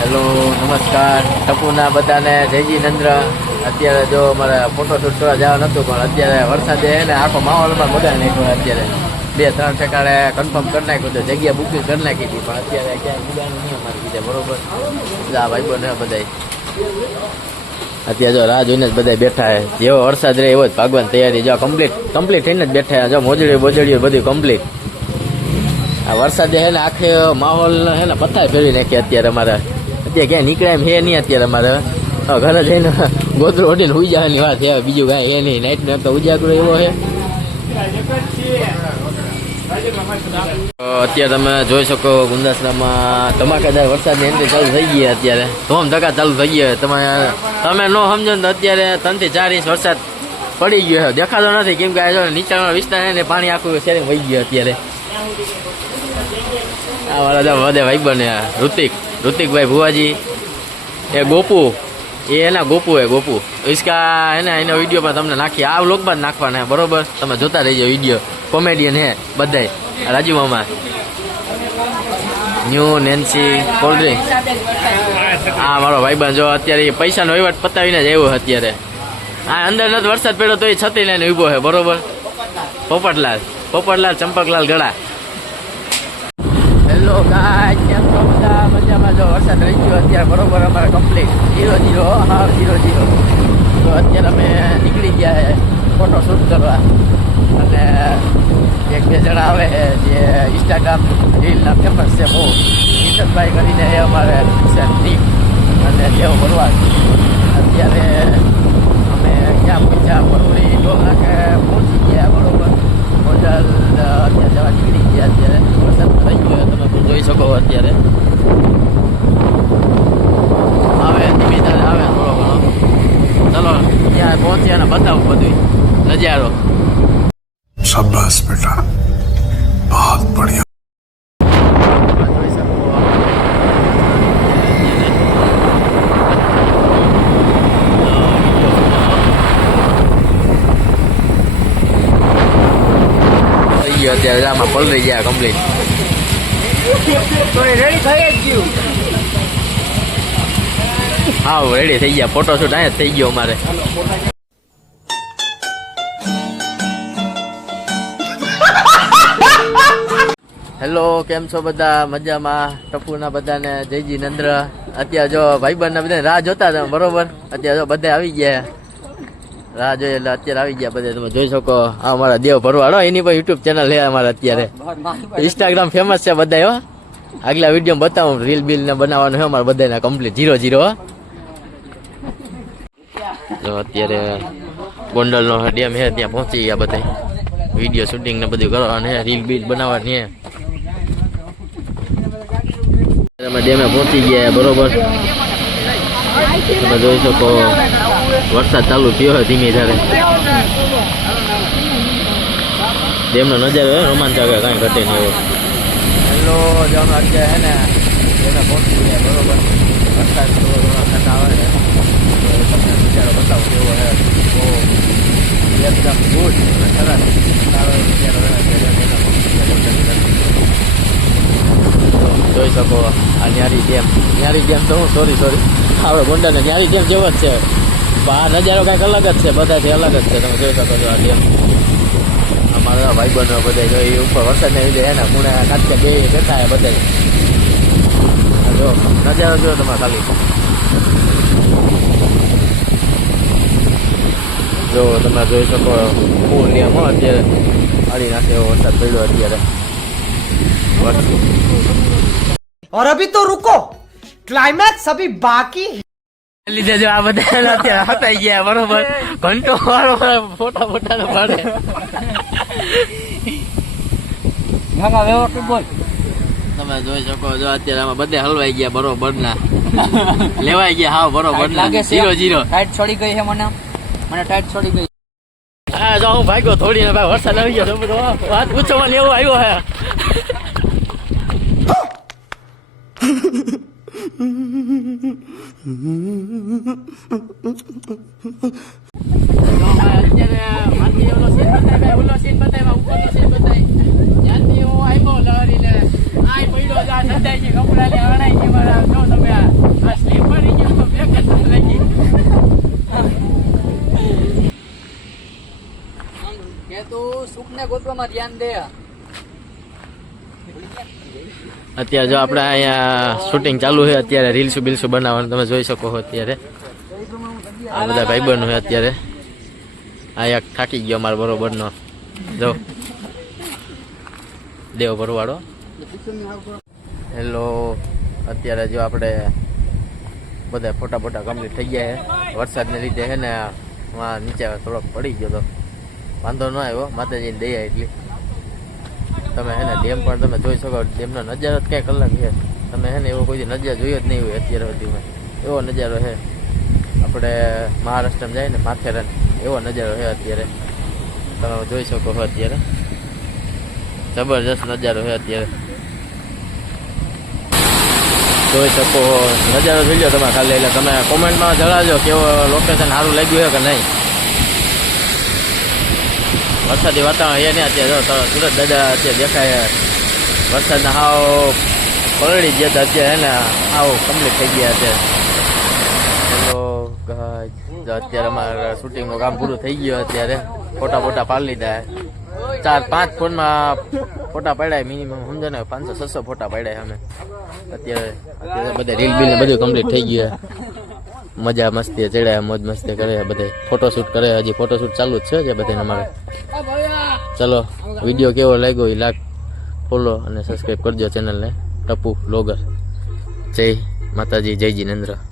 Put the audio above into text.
Hello નમસ્કાર ટપુના બધાને જયજી નંદ્ર. અત્યારે જો અમારે ફોટોશૂટ કરવા જવાનું હતું પણ અત્યારે વરસાદે ને આખો માહોલમાં બગાડી નાખ્યો. અત્યારે 2-3 ઠેકાણે કન્ફર્મ કરી નાખ્યું તો જગ્યા બુકિંગ કરી નાખી હતી પણ અત્યારે ક્યાંય બુગાનું નહીં અમારી કીધે. બરોબર આ ભાઈબો ને બધા અત્યારે જો રાહ જોઈને જ બધા બેઠા છે. જેવો વરસાદ રહે એવો જ ભાગવાની તૈયારી. જો કમ્પ્લીટ થઈને જ બેઠા. જો મોજડીઓ બધું કમ્પ્લીટ. આ વરસાદે હે ને આખે માહોલ હે ને પથ્થર ફેરવી નાખી. અત્યારે અમારે અત્યારે ક્યાંય નીકળે એમ હે નહીં. અત્યારે અમારે ઘરે જઈને ગોદરું ઓઢીને સુઈ જવાની વાત છે. બીજું કાંઈ હે નહીં. નાઇટનો તો ઉજાગરો એવો છે. અત્યારે તમે જોઈ શકો ગુંદાસરામાં ધમાકેદાર વરસાદની એન્ટ્રી ચાલુ થઈ ગઈ. અત્યારે ધોમ ધક્કા ચાલુ થઈ ગયા. તમે ન સમજો ને તો અત્યારે 3 થી 4 ઇંચ વરસાદ પડી ગયો છે. દેખાતો નથી કેમ કે નીચાણવાળો વિસ્તાર ને પાણી આખું શેરી વહી ગયું. અત્યારે આ વાળા વધે ભાઈ બને ઋતિકભાઈ ભુવાજી એ ગોપુ એ એના ગોપુ ઈસકા એને એનો વિડીયો પણ તમને નાખી આ વ્લોગમાં જ નાખવાના. બરોબર તમે જોતા રહીજો વિડીયો. કોમેડિયન હે બધાય. રાજુ મામા ન્યૂ નેન્સી કોલ્ડ્રિંક હા મારો ભાઈબંધ જો અત્યારે પૈસાનો વહીવટ પતાવીને જ આવ્યો. અત્યારે હા અંદર નથી વરસાદ પડ્યો તો એ છત્રી લઈને ઊભો છે. બરોબર પોપટલાલ ચંપકલાલ ગળા. હેલો ગાઈસ કેમ છો બધા મજામાં? જો વરસાદ રહી ગયો અત્યારે. બરોબર અમારે કમ્પ્લીટ 0-0 હા 0-0. તો અત્યારે અમે નીકળી ગયા ફોટો શૂટ કરવા. અને 1-2 જણા આવે જે ઇન્સ્ટાગ્રામ રીલના ફેમસ છે બહુ. કિશનભાઈ કરીને એ અમારે ટીમ અને દેવ ભરવાડ. અત્યારે અમે ક્યાં પહોંચ્યા? બરોડી ટોલનાકે પહોંચી ગયા. બરોબર હોટલ અત્યારે જવા નીકળી ગયા. અત્યારે વરસાદ થઈ ગયો તમે પણ જોઈ શકો. અત્યારે આવે ધીમે ધીમે આવે થોડો ઘણો. ચલો ત્યાં પહોંચ્યા ને બતાવું બધું નજારો. शाबाश बेटा बहुत बढ़िया. અત્યારે આમાં પલળી ગયા કમ્પ્લીટ. હા રેડી થઈ ગયા. ફોટોશૂટ અહીંયા જ થઈ ગયો અમારે. હેલો કેમ છો બધા મજામાં? ટપુના બધાને જયજી નંદ્ર. અત્યારે જો ભાઈબંધના બધા રાહ જોતા હતા. બરોબર અત્યારે જો બધા આવી ગયા. રાહ જોઈએ એટલે અત્યારે આવી ગયા બધા. તમે જોઈ શકો આ અમારા દેવ ભરવાડો. એની પર યુટ્યુબ ચેનલ છે અમારે. અત્યારે ઇન્સ્ટાગ્રામ ફેમસ છે બધા. હો આગલા વિડીયો બતાવું રીલ બિલ ને બનાવવાનું છે અમારે બધાને કમ્પ્લીટ 0-0. જો અત્યારે ગોંડલનો ડેમ છે ત્યાં પહોંચી ગયા બધા. વિડીયો શૂટિંગ ને બધું કરવાનું છે. રીલ બિલ બનાવવાની છે. અમે ડેમે પહોંચી ગયા. બરોબર તમે જોઈ શકો વરસાદ ચાલુ થયો હોય ધીમે ધારે. ડેમનો નજારો હોય રોમાંચક કાંઈ ઘટે નહીં એવો. હેલો જવાનું અત્યારે હે ને ડેમે પહોંચી ગયા. બરોબર વરસાદ થોડો આવે છે. તમને નજારો બતાવો કેવો છે. બહુ એકદમ ગુડ સરસ સારો નજારો જોઈ શકો. આ ન્યારી ડેમ તો હું સોરી આપણે ગોંડલને ન્યારી ડેમ જેવો જ છે. આ નજારો કાંઈક અલગ જ છે. બધાથી અલગ જ છે. તમે જોઈ શકો છો આ ડેમ. અમારા ભાઈબંધો બધા જોઈ ઉપર વરસાદને લીધે એના ખૂણે કાચકે બે બેઠા બધા. જો નજારો જો તમે ખાલી જો તમે જોઈ શકો. ફૂલ ડેમ અત્યારે પાડી નાખે એવો વરસાદ પડ્યો અત્યારે. और अभी तो रुको क्लाइमैक्स अभी बाकी લીધે જો આ બધા અત્યારે હટાઈ ગયા. બરોબર ઘંટો વાળો ફોટા નો પાડે. તમે જોઈ શકો છો અત્યારે આમાં બધે હલવાઈ ગયા. બરોબર ના લેવાઈ ગયા. હાવ બરોબર ના 0-0. टाइट छोड़ी गई है મને टाइट छोड़ी गई. હા જો હું ભાગ્યો થોડી ને ભાઈ વરસાદ આવી ગયો. વાત પૂછવામાં લેવો આવ્યો હે. અત્યારે અત્યારે જો આપણે અહીંયા શૂટિંગ ચાલુ છે અત્યારે રીલ્સ બિલ્સ બનાવવાનું તમે જોઈ શકો છો અત્યારે આ બધા ભાઈબંધો છે અત્યારે આ એક થાકી ગયો મારો બરોબરનો જો દેવ ભરવાડો હેલો અત્યારે જો આપણે બધા ફોટા કમ્પ્લીટ થઈ ગયા છે વરસાદને લીધે છે ને નીચે થોડોક પડી ગયો તો વાંધો ન આવ્યો માતાજીની દયા એટલી તમે હે ને ડેમ પણ તમે જોઈ શકો ડેમનો નજારો જ કંઈક અલગ છે તમે હે ને એવો કોઈ નજારો જોયો જ નહીં હોય અત્યારે સુધીમાં એવો નજારો છે આપણે મહારાષ્ટ્રમાં જાય ને માથેરાન એવો નજારો છે અત્યારે તમે જોઈ શકો છો અત્યારે જબરજસ્ત નજારો છે અત્યારે જોઈ શકો નજારો જોઈ લો તમે ખાલી એટલે તમે કોમેન્ટમાં જણાવજો કેવો લોકેશન સારું લાગ્યું છે કે નહીં વરસાદી વાતાવરણ એ નહીં અત્યારે જો સુરત દાદા અત્યારે દેખાય વરસાદના હાવ પલળી ગયા હતા અત્યારે એને આવો કમ્પ્લીટ થઈ ગયા છે હેલો અત્યારે અમારા શૂટિંગનું કામ પૂરું થઈ ગયું અત્યારે ફોટા પાડી લીધા 4-5 ફોનમાં ફોટા પાડ્યા મિનિમમ સમજો ને 500-600 ફોટા પાડ્યા અમે અત્યારે બધા રીલ બિલ ને બધું કમ્પ્લીટ થઈ ગયું મજા મસ્તી ચડ્યા મોજ મસ્તી કરે બધા ફોટોશૂટ કરે હજી ફોટોશૂટ ચાલુ જ છે બધાને અમારે ચલો વિડીયો કેવો લાગ્યો એ લાઈક ફોલો અને સબસ્ક્રાઈબ કરજો ચેનલને ટપુ બ્લોગર જય માતાજી જય જીનેન્દ્ર